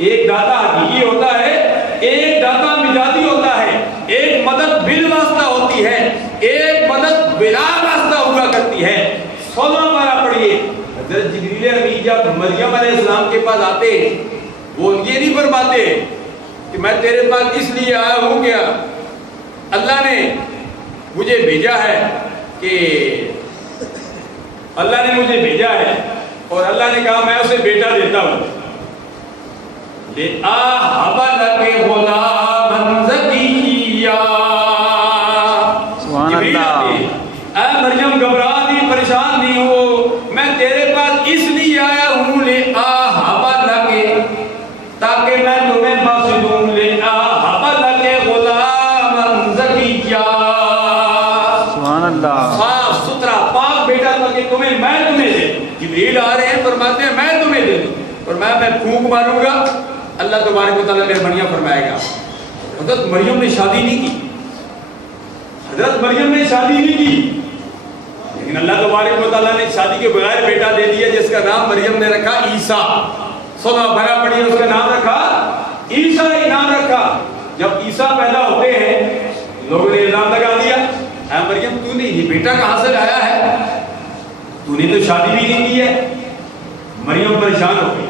ایک داتا حقیقی ہوتا ہے، ایک داتا مجازی ہوتا ہے، ایک مدد بالواسطہ ہوتی ہے، ایک مدد بلا واسطہ ہوا کرتی ہے۔ 16 پارہ پڑھیے۔ حضرت جبریل امین جب مریم علیہ السلام کے پاس آتے، وہ یہ نہیں فرماتے کہ میں تیرے پاس اس لیے آیا ہوں کہ اللہ نے مجھے بھیجا ہے، کہ اللہ نے مجھے بھیجا ہے اور اللہ نے کہا میں اسے بیٹا دیتا ہوں۔ لِأَهَبَ لَكَ غُلَامًا زَكِيًّا۔ سبحان اللہ۔ اے مریم گھبرا نہیں، پریشان نہیں ہو، میں تیرے پاس اس لیے آیا ہوں لِأَهَبَ لَكَ، تاکہ میں تمہیں بخش دوں، لِأَهَبَ لَكَ غُلَامًا زَكِيًّا، سبحان اللہ۔ صاف ستھرا پاک بیٹا تاکہ میں تمہیں دے دوں۔ جبریل آ رہے ہیں، فرماتے ہیں میں تمہیں دے دوں، اور میں پھونک ماروں گا، اللہ تبارک و تعالیٰ مہربانیاں فرمائے گا۔ حضرت مریم نے شادی نہیں کی، حضرت مریم نے شادی نہیں کی، لیکن اللہ تبارک و تعالیٰ نے شادی کے بغیر بیٹا دے دیا جس کا نام مریم نے رکھا عیسیٰ۔ 16 پارہ پڑھیے، اس کا نام رکھا عیسیٰ، ہی نام رکھا۔ جب عیسیٰ پیدا ہوتے ہیں لوگوں نے الزام لگا دیا، اے مریم تو نے یہ بیٹا کہاں سے لایا ہے، تو نے تو شادی بھی نہیں کی ہے۔ مریم پریشان ہو گئی،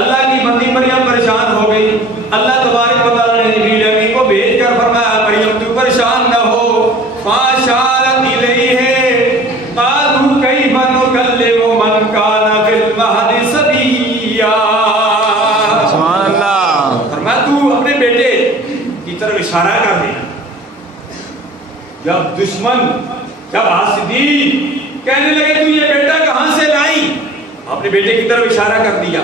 اللہ کی بندی مریم پریشان ہو گئی۔ اللہ تبارک و تعالیٰ نے جبریل امین کو بھیج کر فرمایا مریم تو پریشان نہ ہو، فاشارت الیہ قالوا کیف نکلم من کان فی المہد صبیا۔ سبحان اللہ۔ فرمایا تو اپنے بیٹے کی طرف اشارہ کر دینا۔ جب دشمن، جب حاسدین کہنے لگے تو یہ بیٹا کہاں سے لائی، اپنے بیٹے کی طرف اشارہ کر دیا۔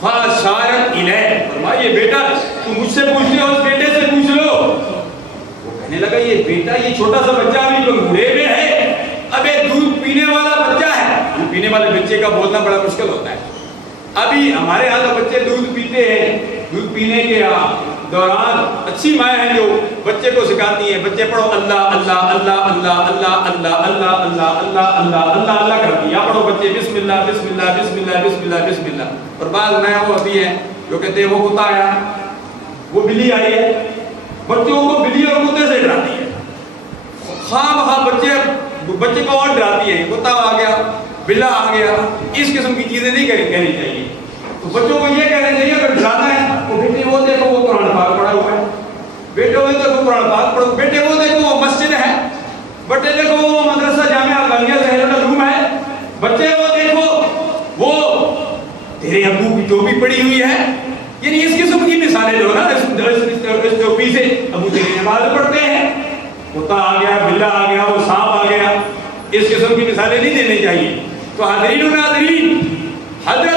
فاشارت الیہ، فرمایا یہ بیٹا تو مجھ سے پوچھ لو، اس بیٹے سے پوچھ لو۔ وہ کہنے لگا یہ بیٹا، یہ چھوٹا سا بچہ ابھی تو بوڑھے میں ہے، اب ایک دودھ پینے والا بچہ ہے۔ دودھ پینے والے بچے کا بولنا بڑا مشکل ہوتا ہے۔ ابھی ہمارے ہاں تو بچے دودھ پیتے ہیں، دودھ پینے کے دوران اچھی مائیں ہیں جو بچے کو سکھاتی ہیں، بچے پڑھو اللہ اللہ اللہ اللہ اللہ اللہ اللہ اللہ اللہ اللہ اللہ اللہ کرتی ہیں، پڑھو بچے بسم اللہ بسم اللہ بسم اللہ بسم اللہ بسم اللہ۔ اور بعض نئے وہ ابھی ہیں جو کہتے ہیں وہ کتا آیا، وہ بلی آئی ہے، بچوں کو بلی اور کتے سے ڈراتی ہے، خواہ بخواہ بچے کو اور ڈراتی ہے، کتا آ گیا، بلا آ گیا، اس قسم کی چیزیں نہیں کہنی چاہیے۔ تو بچوں کو یہ کہنا چاہیے اگر ڈرانا ہے تو بیٹے وہ دیکھو وہ قرآن پاک پڑھا ہوا ہے، بیٹے وہ دیکھو قرآن پاک پڑھو، بیٹے وہ دیکھو وہ مسجد ہے، بیٹے دیکھو وہ مدرسہ جامعہ افغانیہ ظاہر العلوم ہے، بچے وہ دیکھو وہ تیرے ابو کی ٹوپی پڑی ہوئی ہے۔ یعنی اس قسم کی مثالیں جو نا اس ٹوپی سے ابو تیرے نماز پڑھتے ہیں، کتا آ گیا، بلا آ گیا، وہ سانپ آ گیا، اس قسم کی مثالیں نہیں دینے چاہیے۔ تو حاضرین و ناظرین، حضرت